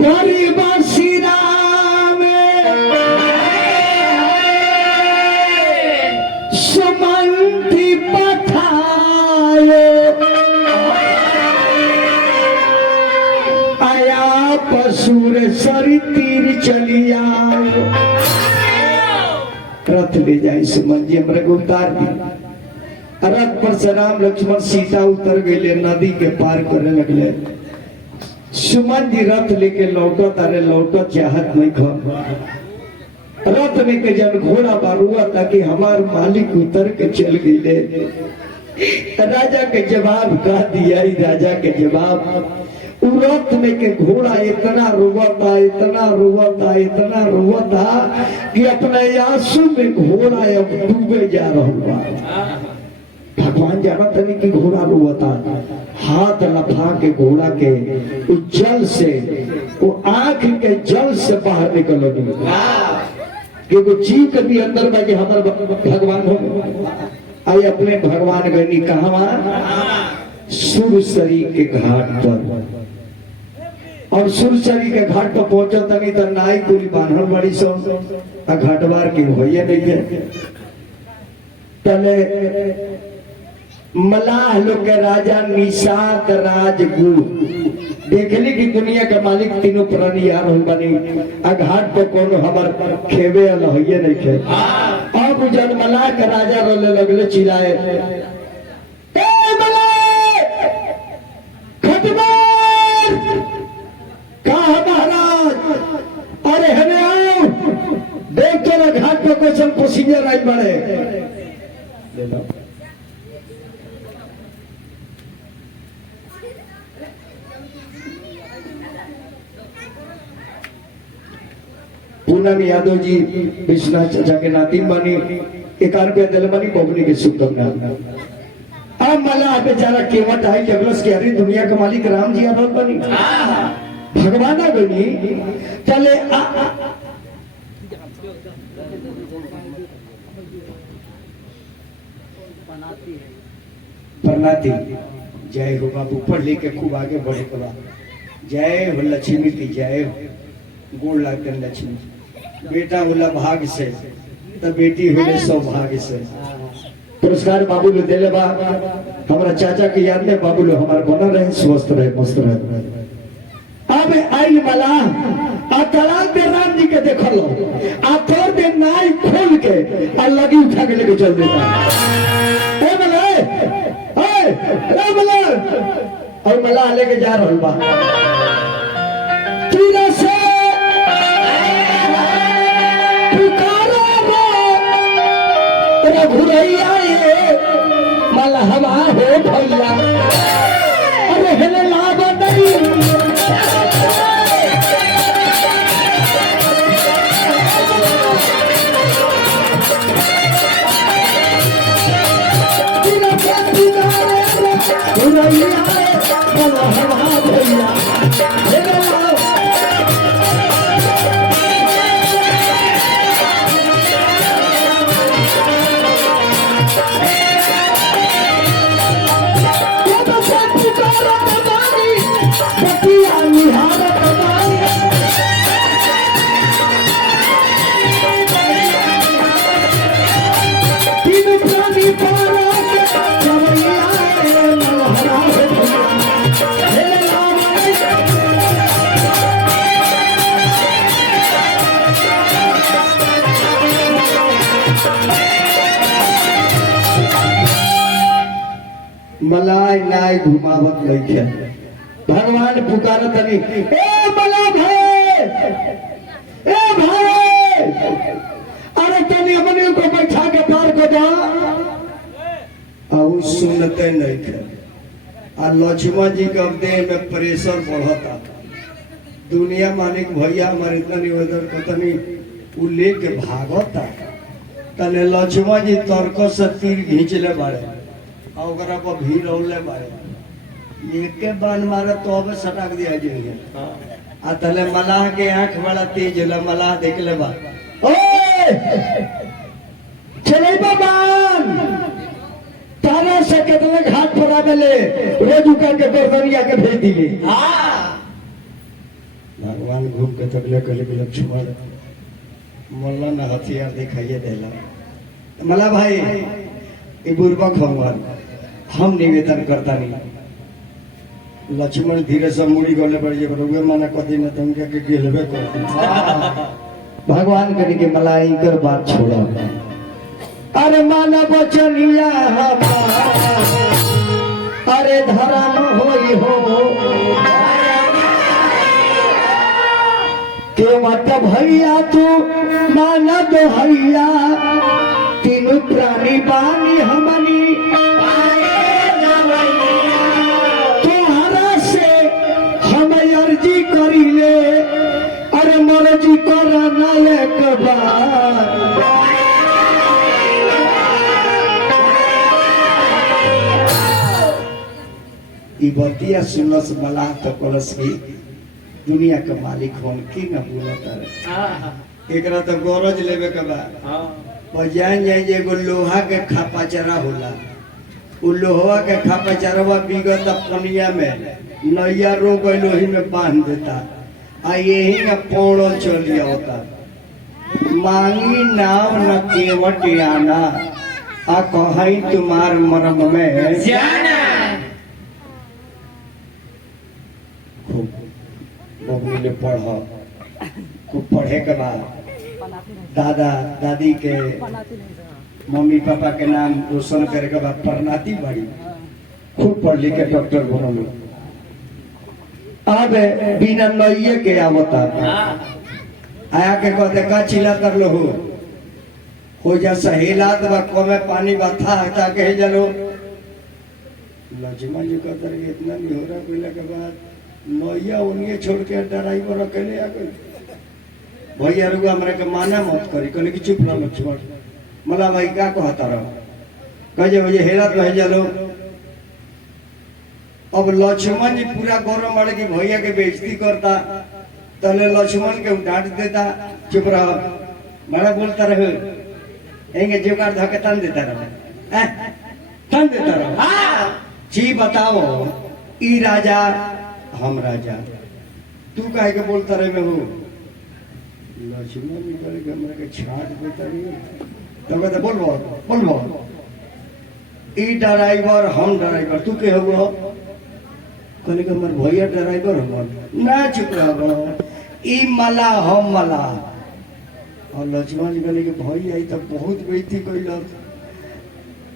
परिबसिरा में सुमंती पठाए आया पसुर सरी तीर चलिया रथ ले जाए सुमन जी हमरा को उतार दी। रथ पर से राम लक्ष्मण सीता उतर गए, नदी के पार करने लगले। सुमन जी रथ लेके लौटत, अरे लौटत चाहत नहीं खा रथ में के जन घोड़ा बारुआ ताकि हमार मालिक उतर के चल गए। राजा के जवाब कह दिया, राजा के जवाब रथ में के घोड़ा इतना रोवता, इतना रोवता, इतना रोवता कि अपने आंसू में घोड़ा अब डूबे जा रहा। भगवान जानत नहीं कि घोड़ा रोवता, हाथ लफा के घोड़ा के उस जल से, वो आंख के जल से बाहर निकल गई। वो जीव के भी अंदर बाजे हमारे भगवान हो आई अपने भगवान गनी कहा सुरसरी के घाट पर। और सुरसरी के घाट पर पहुंचा तनी तो नाई पूरी बान्हल बड़ी सो घाटवार की भैया नहीं है। तले मलाह लोग के राजा निषाद राजगुरु देखली कि दुनिया के मालिक तीनों प्राणी यार हो बनी घाट पर कोनो हमार खेवे लहिए नहीं खे। अब जन मलाह के राजा रोले लगले चिल्लाए, ए मलाह खटमल कहा महाराज, अरे हमें आओ देख तो ना घाट पर क्वेश्चन प्रोसीजर आई बड़े। पूनम यादव जी विश्वनाथ चाचा के नाती बनी 1 रुपया दिल बनी बबनी के शुभकामना। अब मला बेचारा केवट आई जगलस के हरी दुनिया के मालिक राम जी आदत बनी भगवान बनी चले प्रणाती। जय हो बाबू, पढ़ लिख के खूब आगे बढ़े करा। जय हो लक्ष्मी की जय हो, गोड़ लागते लक्ष्मी। बेटा होला भाग से तो बेटी हुए सौभाग्य से। पुरस्कार बाबू लो दिले बा हमारा चाचा के याद में। बाबू लो हमारे बना रहे, स्वस्थ रहे, मस्त रहे। अब आई मला तालाब में राम जी के देख लो, थोड़ देर नाई खोल के लगी उठा के लेके चल देता। और मला लेके जा रहा बा से रघुरैया मलहवा हो भैया, अरे हेले लाभ नहीं मलहवा भैया हेले लाभ। मलाई नाई घुमावत नहीं है। भगवान पुकारत नहीं, ए मला भाई, ए भाई, अरे तनी अपने को बैठा के पार को जा। अब सुनते नहीं थे। और लक्ष्मण जी के देह में प्रेशर बढ़ता। दुनिया मालिक भैया हमारे इतना निवेदन को तनी उ लेके भागता। तने लक्ष्मण जी तर्क से तीर घींच ले बाड़े और पर भीड़ औले बारे एक बान मारे तो अब सटाक दिया जाइए। आ तले मलाह के आंख बड़ा तेज है, मलाह देख ले बा चले बाबान तारा से कितने घाट पर आवेले रोज उका के गर्दनिया के भेज दिले। भगवान घूम के तकले कहले कि लक्ष्मण मोल्ला न हथियार दिखाइए देला मला भाई ये बुर्बक हवन हम निवेदन करता नहीं लक्ष्मण धीरे से मुड़ी गले पड़ जे रुए माना कदी न तुम के गेलबे कर भगवान करी के मलाई कर बात छोड़ो अरे माना बचनिया हमारा अरे धर्म होई हो के मत भैया तू माना तो भैया तीनों प्राणी बानी हमनी तुम्हारा से हम अर्जी करीले अरे मर्जी करना एक बार बतिया सुनस मला तो कलस की दुनिया के मालिक होन की न बोलता एकरा तो गरज लेवे के बा बजान जाए जे एगो लोहा के खापाचरा होला उ लोहा के खापाचरवा बिगत पनिया में नैया रो गइल ओही में बांध देता आ यही का पौड़ो चलिया होता मांगी नाव न केवट आना आ कहीं तुम्हार मरम में जाना बबुले पढ़ खूब पढ़े के बाद दादा दादी के मम्मी पापा के नाम रोशन करे के बाद परनाती बड़ी खूब पढ़ लिख के डॉक्टर बनल अब बिना नइये के आवता आया के कहते का चिल्ला कर लो हो जा सहेलात बा कमे पानी बा था हटा के जलो लक्ष्मण जी कहते इतना नहीं हो रहा कोई के बाद नैया उन्हें छोड़ के ड्राइवर अकेले आ गए भैया रुआ हमरा के माना मत करी कहले कि चुप रह लक्ष्मण मला भाई का कहता रहो कहे भैया हेरत रह जलो अब लक्ष्मण जी पूरा गौरव मर की भैया के बेइज्जती करता तले लक्ष्मण के डांट देता चुप रह बड़ा बोलता रहे एंगे जुगाड़ धके तन देता रहो तन देता रहो जी बताओ ई राजा हम राजा तू काहे के बोलता रहे मैं हूँ लक्ष्मण जी करे के हमरा के छाट देता रही तब कहता बोलबो ई ड्राइवर हम ड्राइवर तू के हो कहले के हमर भैया ड्राइवर हमन ना चुप रहो ई मला हम मला और लक्ष्मण जी कहले के भैया ई तो बहुत बेइज्जती कइलस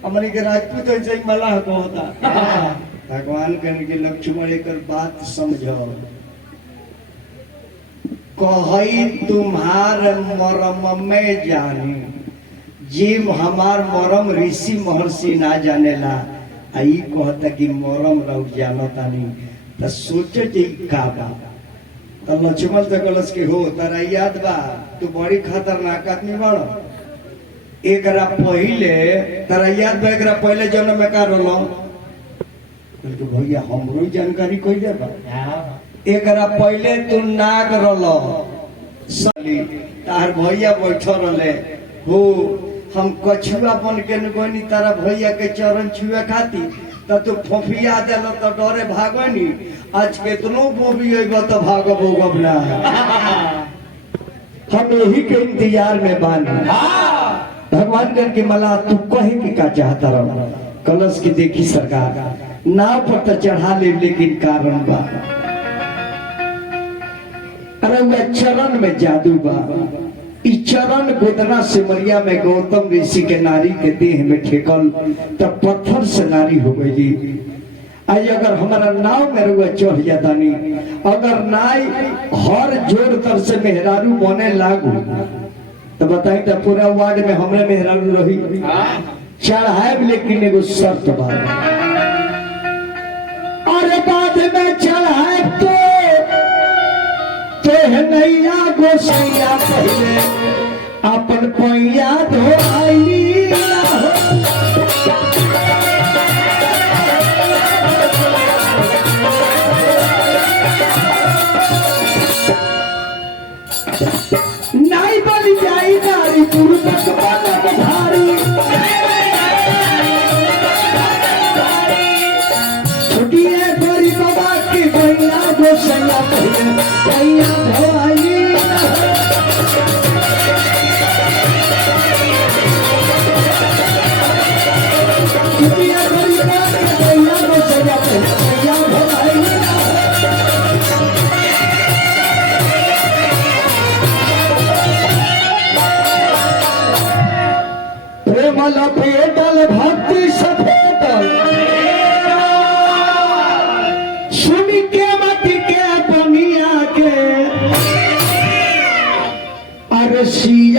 हमनी के राजपूत ऐसे मला कहता भगवान कहने के लक्ष्मण एक बात समझो कही तुम्हार मरम में जानी जीव हमार मरम ऋषि महर्षि ना जानेला आई कहता कि मरम रह जानता नहीं तो सोचे जी का बा तो लक्ष्मण तो कलस के हो तारा याद बा तू बड़ी खतरनाक आदमी बड़ो एकरा पहले तारा याद बा एकरा पहले जन्म में का रोलो तो भैया हमरो जानकारी कोई दे बा एकरा पहले तू नाग रलो साली तार भैया बैठो रले हो हम कछुआ बन के नगनी तारा भैया के चरण छुए खाती त तू फोफिया देलो तो डरे भागनी आज केतनो बोबी अइबो तो भागबो गबना हम यही के इंतजार में बानी भगवान कर के मला तू कहे की का चाहता रहो कलश की देखी सरकार नाव पर तो चढ़ा ले लेकिन कारण बा अरे वह चरण में जादू बा ई चरण गोदना से मरिया में गौतम ऋषि के नारी के देह में ठेकल तब पत्थर से नारी हो गई आई अगर हमारा नाव में रुआ चढ़ जाता नहीं अगर नाई हर जोर तर से मेहरारू बने लागू तो बताई तो पूरा वार्ड में हमरे मेहरारू रही चढ़ाए लेकिन एगो शर्त बा अरे बाद में चढ़ाए तो नैया गोसैया पहले अपन पैया धोआई नाई बन जाई नारी पूर्वक बनम भारी छुटिए गोरी बाबा की गैया गोसैया पहले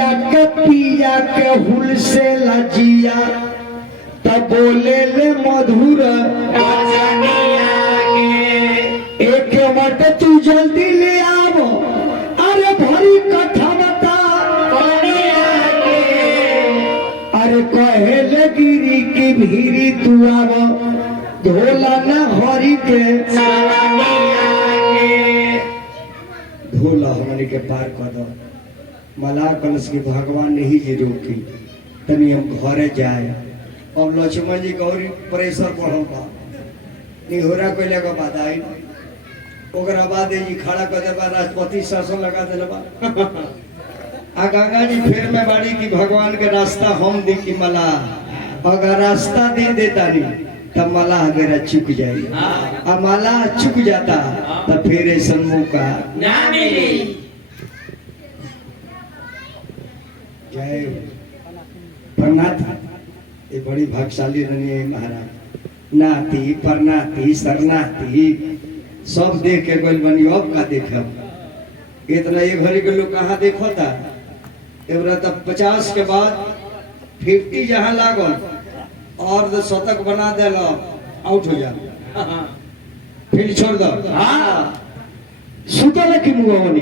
जाके पिया के हुल से लजिया तब बोले ले मधुर एक वट तू जल्दी ले आवो अरे भरी कथा बता अरे कहे गिरी की भीरी तू आवो धोला न हरी के धोला हमने के पार कर दो मला कलश की भगवान ने ही जी रोकी तनी हम घरे जाए और लक्ष्मण जी गौरी प्रेशर बढ़ा निहोरा कोयले का बात आई ओकरा बाद जी खड़ा कर देबा राष्ट्रपति शासन लगा देलबा आ गंगा जी फिर में बाड़ी की भगवान के रास्ता हम दे की मला अगर रास्ता दे देता नहीं तब मला मेरा चुक जाएगा अब मला चुक जाता तब फिर ऐसा मौका ना मिली। जय प्रनाथ ये बड़ी भाग्यशाली रही है महाराज नाती परनाती शरणार्थी सब देख के गोल बनी अब का देखब इतना एक घड़ी के लोग कहाँ देखो था तब 50 के बाद 50 जहाँ लागल और तो शतक बना दे लो आउट हो जा फील्ड छोड़ दो सुतल की मुआवनी